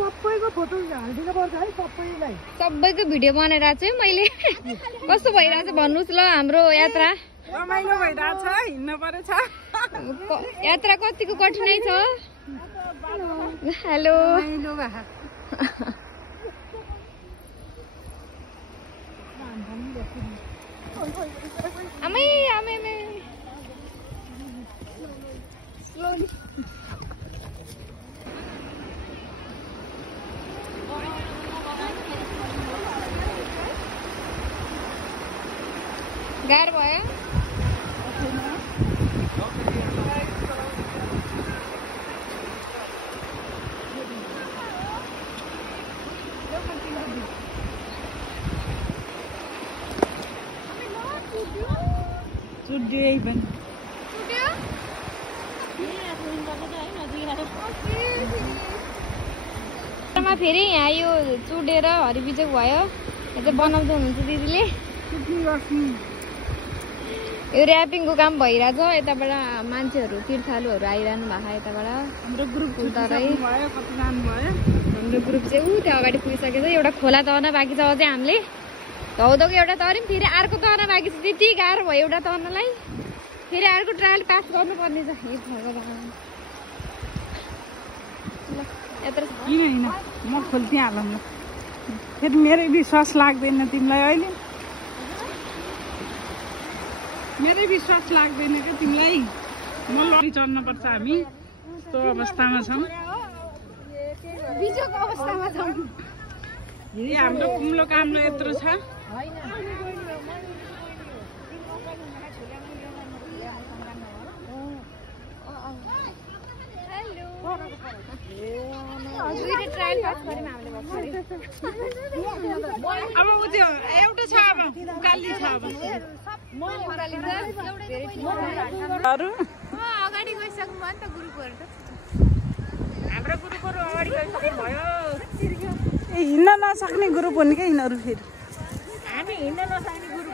सबैको फोटो हालिदिनु पर्छ है सबैलाई। सबैको भिडियो बनाएर चाहिँ मैले कस्तो भइरहेछ भन्नुस् ल हाम्रो यात्रा। रमाइलो भइरहेछ हिँड्नु परेछ। यात्रा कतिको कठिनाइ छ। हेलो आमै आमै आमै गाह्रो भयो। फेरि यहाँ यो चुडेर हरिबिजक भयो। चाहिँ बनाउँदै हुनुहुन्छ दिदीले। यो ऱ्यापिङको काम भइरहेछ। यताबाट मान्छेहरू तीर्थालुहरू आइरहनु भएको छ। यताबाट हाम्रो ग्रुप उतारै हाम्रो ग्रुप चाहिँ ऊ त्यो अगाडि पुगिसकेछ। एउटा खोला तर्न बाँकी छ। अझै हामीले धौधौको एउटा तर्यौँ फेरि अर्को तर्न बाँकी छ। त्यति गाह्रो भयो एउटा तर्नलाई। फेरि अर्को ट्रायल पास गर्नुपर्ने छ। किन म खोल्थिहालौँ ल। फेरि मेरै विश्वास लाग्दैन तिमीलाई अहिले। मेरै विश्वास लाग्दैन क्या तिमीलाई। म लडी चढ्नुपर्छ। हामी यस्तो अवस्थामा छौँ। बिजोको अवस्थामा छौँ। हाम्रो कुम्लो काम्रो यत्रो छ। अब उ त्यो एउटा छ। अब उकाली छ। अब अगाडि गइसक्नु भयो नि त ग्रुपहरू त। हाम्रो ग्रुपहरू अगाडि गइसक्नु भयो। हिँड्न नसक्ने ग्रुप हुन् क्या यिनीहरू। फेरि हामी हिँड्न नसक्ने ग्रुप।